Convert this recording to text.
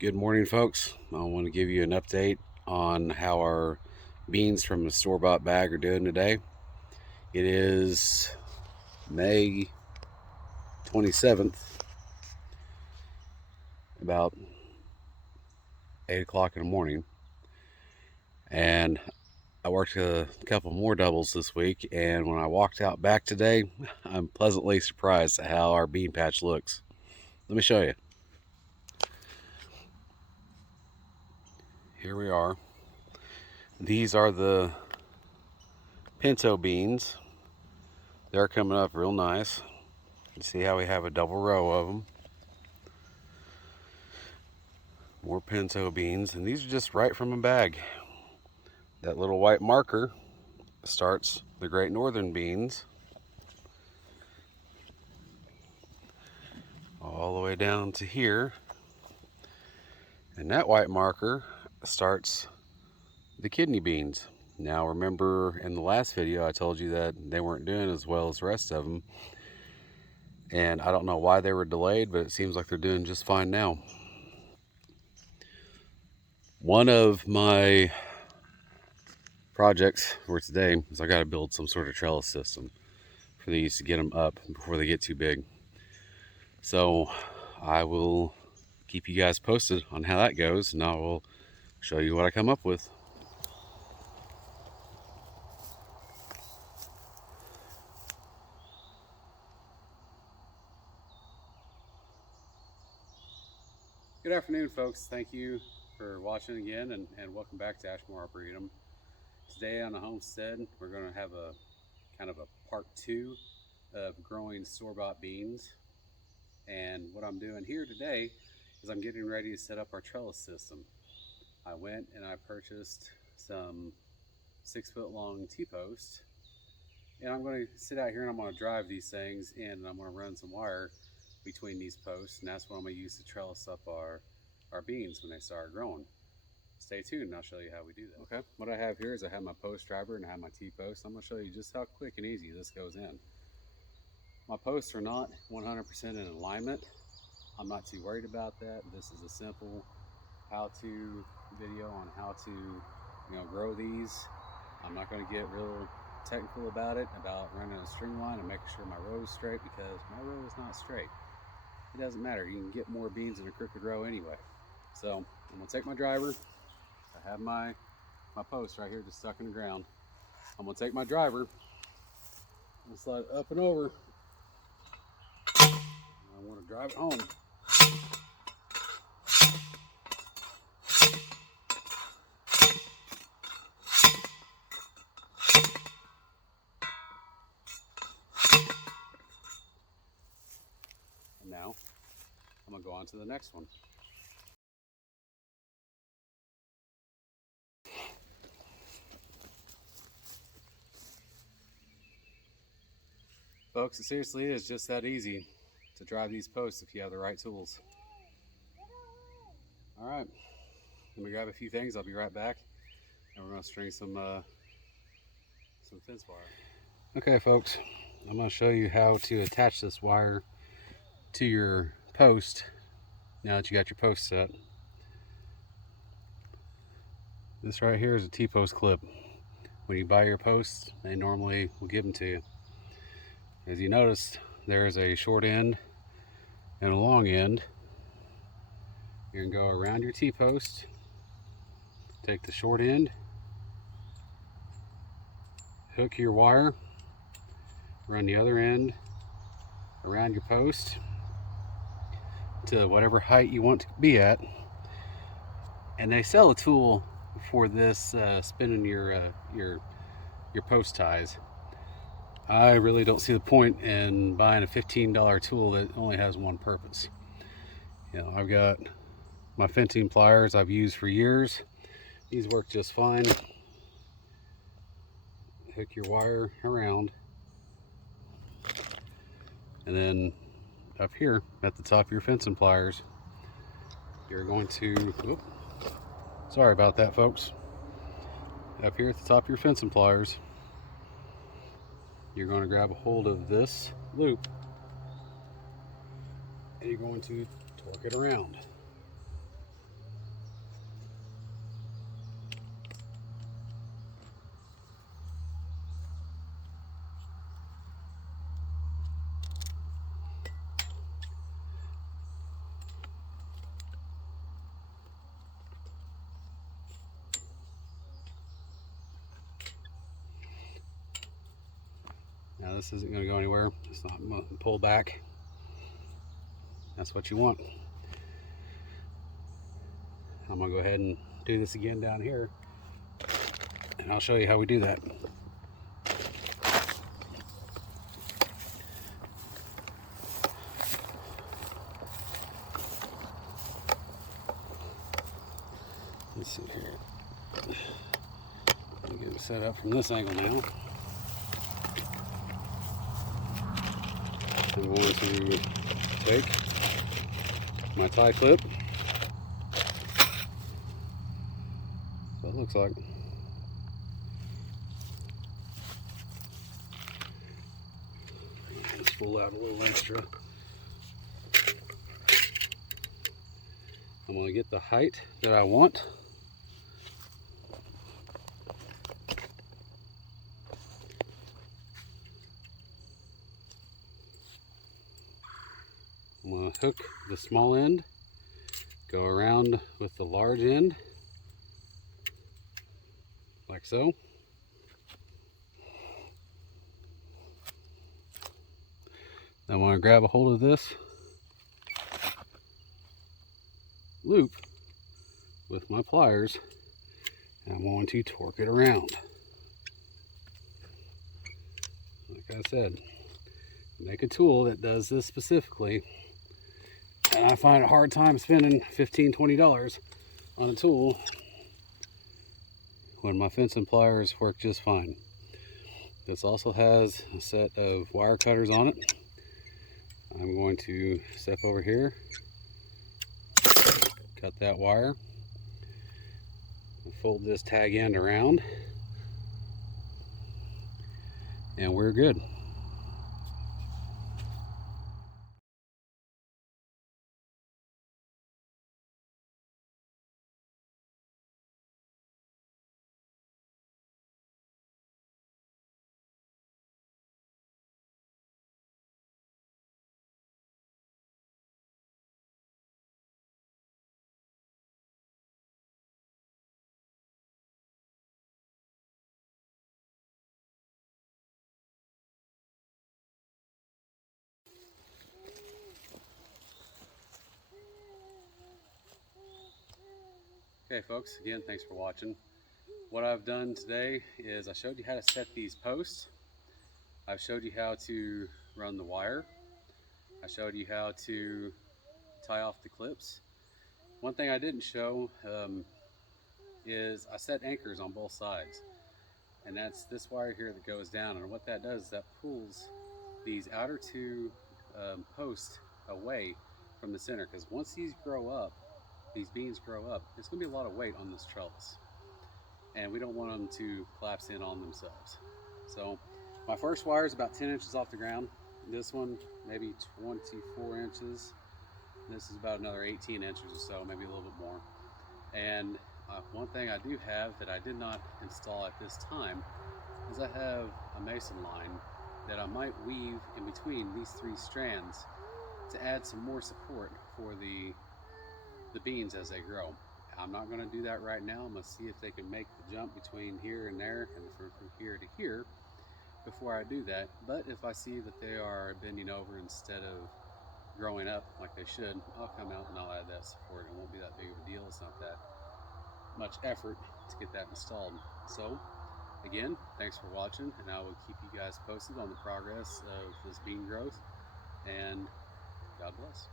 Good morning, folks. I want to give you an update on how our beans from the store-bought bag are doing today. It is May 27th, about 8 o'clock in the morning, and I worked a couple more doubles this week, and when I walked out back today, I'm pleasantly surprised at how our bean patch looks. Let me show you. Here we are. These are the pinto beans. They're coming up real nice. You can see how we have a double row of them. More pinto beans, and these are just right from a bag. That little white marker starts the Great Northern beans all the way down to here, and that white marker starts the kidney beans. Now remember, in the last video I told you that they weren't doing as well as the rest of them, and I don't know why they were delayed, but it seems like they're doing just fine now. One of my projects for today is I got to build some sort of trellis system for these to get them up before they get too big. So I will keep you guys posted on how that goes, and I will show you what I come up with. Good afternoon, folks. Thank you for watching again, and welcome back to Ashmore Arboretum. Today on the homestead, we're going to have a kind of a part 2 of growing store-bought beans. And what I'm doing here today is I'm getting ready to set up our trellis system. I went and I purchased some 6-foot long T-posts, and I'm going to sit out here and I'm going to drive these things in, and I'm going to run some wire between these posts, and that's what I'm going to use to trellis up our beans when they start growing. Stay tuned and I'll show you how we do that. Okay, what I have here is I have my post driver and I have my T-post. I'm going to show you just how quick and easy this goes in. My posts are not 100% in alignment. I'm not too worried about that. This is a simple how-to video on how to grow these. I'm not going to get real technical about it, about running a string line and making sure my row is straight, because my row is not straight. It doesn't matter. You can get more beans in a crooked row anyway. So I'm going to take my driver. I have my post right here just stuck in the ground. I'm going to take my driver and slide it up and over. I want to drive it home. And now I'm going to go on to the next one. Folks, it seriously is just that easy to drive these posts if you have the right tools. All right, let me grab a few things. I'll be right back, and we're going to string some fence wire. Okay, folks, I'm going to show you how to attach this wire to your post now that you got your post set. This right here is a T-post clip. When you buy your posts, they normally will give them to you. As you noticed, there's a short end and a long end. You can go around your T-post, take the short end, hook your wire, run the other end around your post to whatever height you want to be at. And they sell a tool for this spinning your post ties. I really don't see the point in buying a $15 tool that only has one purpose. I've got my fencing pliers I've used for years. These work just fine. Hook your wire around, and then up here at the top of your fencing pliers, you're going to, sorry about that, folks. Up here at the top of your fencing pliers, you're going to grab a hold of this loop, and you're going to torque it around. Now this isn't going to go anywhere. It's not going to pull back. That's what you want. I'm going to go ahead and do this again down here, and I'll show you how we do that. Let's see here. I'll get it set up from this angle now. I'm going to take my tie clip. So it looks like. Let's pull out a little extra. I'm going to get the height that I want. I'm going to hook the small end, go around with the large end, like so. Then I'm going to grab a hold of this loop with my pliers, and I'm going to torque it around. Like I said, make a tool that does this specifically. And I find a hard time spending $15, $20 on a tool when my fencing pliers work just fine. This also has a set of wire cutters on it. I'm going to step over here, cut that wire, fold this tag end around, and we're good. Okay folks, again, thanks for watching. What I've done today is I showed you how to set these posts. I've showed you how to run the wire. I showed you how to tie off the clips. One thing I didn't show is I set anchors on both sides. And that's this wire here that goes down. And what that does is that pulls these outer two posts away from the center. Because once these grow up, these beams grow up, there's going to be a lot of weight on this trellis. And we don't want them to collapse in on themselves. So my first wire is about 10 inches off the ground. This one maybe 24 inches. This is about another 18 inches or so, maybe a little bit more. And one thing I do have that I did not install at this time is I have a mason line that I might weave in between these three strands to add some more support for the beans as they grow. I'm not going to do that right now. I'm going to see if they can make the jump between here and there and from here to here before I do that. But if I see that they are bending over instead of growing up like they should, I'll come out and I'll add that support. It won't be that big of a deal. It's not that much effort to get that installed. So again, thanks for watching, and I will keep you guys posted on the progress of this bean growth, and God bless.